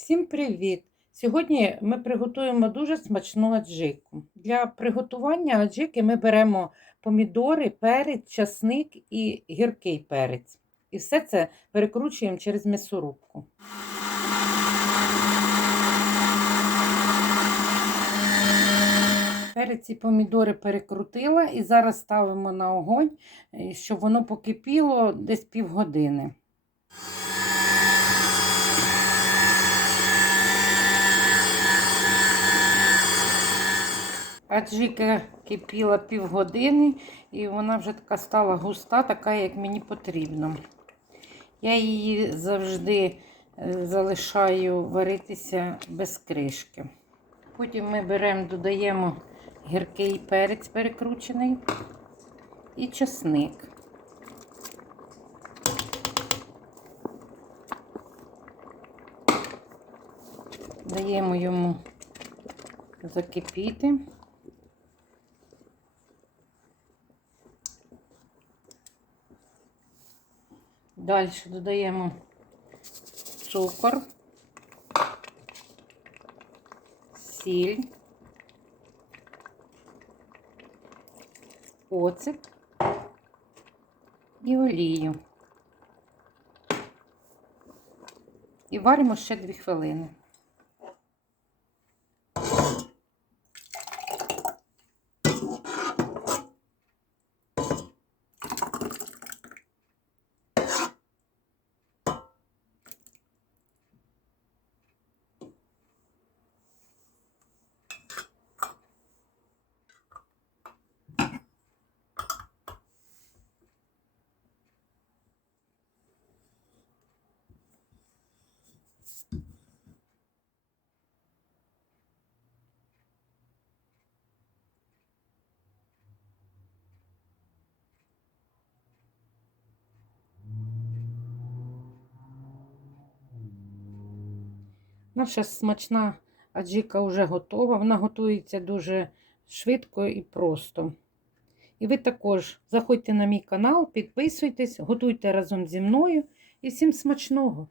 Всім привіт! Сьогодні ми приготуємо дуже смачну аджику. Для приготування аджики ми беремо помідори, перець, часник і гіркий перець. І все це перекручуємо через м'ясорубку. Перець і помідори перекрутила і зараз ставимо на огонь, е, щоб воно покипіло десь півгодини. Аджика кипіла півгодини, і вона вже така стала густа, така, як мені потрібно. Я її завжди е, залишаю варитися без кришки. Потім ми беремо, додаємо гіркий перець перекручений і чесник. Даємо йому закипіти. Далі додаємо цукор, сіль, оцет і олію. І варимо ще 2 хвилини. Наша смачна аджика вже готова. Вона готується дуже швидко і просто. І ви також заходьте на мій канал, підписуйтесь, готуйте разом зі мною і всім смачного!